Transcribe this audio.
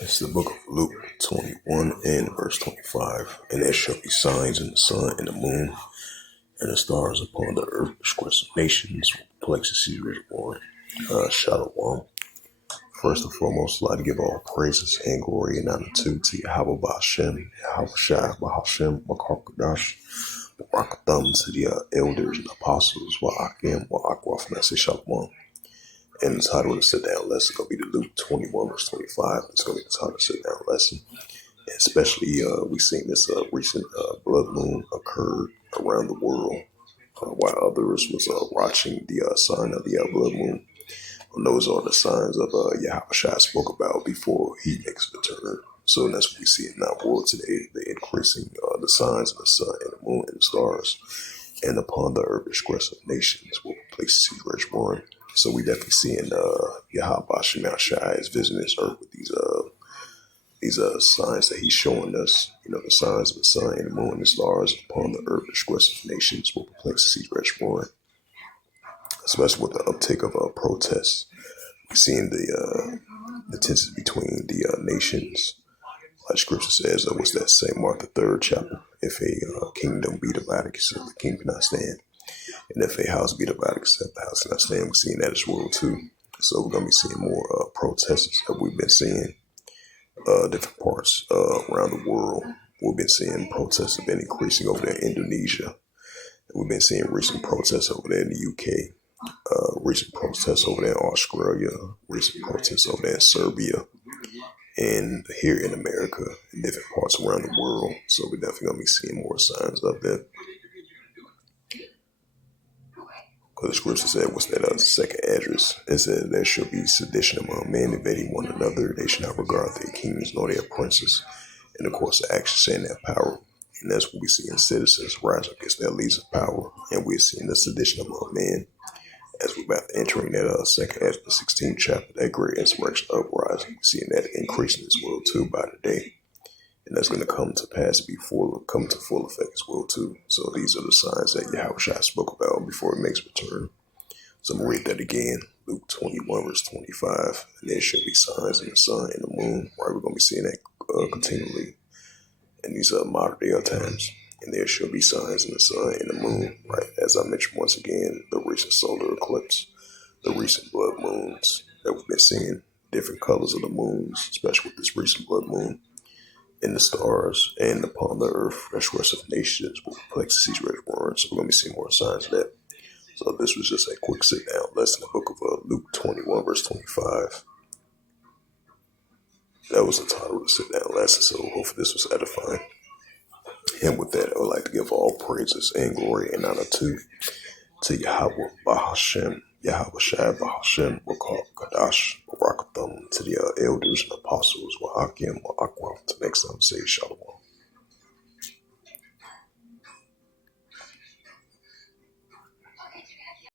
It's the book of Luke 21 and verse 25. And there shall be signs in the sun and the moon and the stars upon the earth, the squares of nations, perplexity, reservoir, Shalom. First and foremost, I'd like to give all praises and glory and honor to Yahweh Ba'Shem, Yahweh Shai, Ba'Hashem, Makar Barakatham, to the elders and apostles, Wa'akim, Wa'akwaf, and I say Shalom. And the title of the sit-down lesson is going to be the Luke 21 verse 25. It's going to be the title of the sit-down lesson. And especially, we've seen this recent blood moon occurred around the world, while others was watching the sign of the blood moon. And those are the signs of Yahweh Shai spoke about before he makes a return. So that's what we see in our world today, the increasing the signs of the sun and the moon and the stars. And upon the earth, the squares of nations will place seed rich born. So we definitely seeing Yahweh Shai is visiting this earth with these signs that he's showing us. You know, the signs of the sun and the moon and the stars upon the earth, the squares of nations will place seed rich born. Especially with the uptake of protests, we're seeing the tensions between the nations. Like Scripture says, what's that? St. Mark the 3rd chapter. If a kingdom be divided, the king cannot stand. And if a house be divided, the house cannot stand. We're seeing that as well too. So we're gonna be seeing more protests that we've been seeing different parts around the world. We've been seeing protests have been increasing over there in Indonesia. We've been seeing recent protests over there in the UK. Recent protests over there in Australia, recent protests over there in Serbia, and here in America, in different parts around the world. So we're definitely going to be seeing more signs of that. Because the scripture said, what's that second address? It said, there shall be sedition among men, invading one another. They shall not regard their kings nor their princes. And of course, the action saying their power. And that's what we see in citizens rising against their leaders of power. And we're seeing the sedition among men. As we're about to entering that second Ezra 16th chapter, that great insurrection uprising, we're seeing that increasing as well too by the day. And that's going to come to pass come to full effect as well too. So these are the signs that Yahweh Shai spoke about before it makes return. So I'm going to read that again. Luke 21 verse 25. And there shall be signs in the sun and the moon. Right, we're going to be seeing that continually in these modern day times. And there shall be signs in the sun and the moon, right? As I mentioned once again, the recent solar eclipse, the recent blood moons that we've been seeing, different colors of the moons, especially with this recent blood moon, and the stars, and upon the earth, the squares of nations will perplex the seas ready born. So we're going to be seeing more signs of that. So this was just a quick sit-down lesson in the book of Luke 21, verse 25. That was the title of the sit-down lesson, so hopefully this was edifying. And with that, I would like to give all praises and glory and honor to Yahweh Ba'Hashem, Yahweh Shai Ba'Hashem, Kadash, Barakatham, to the elders and apostles, Wa'akim, Wa'akwaf. Till next time, say Shalom.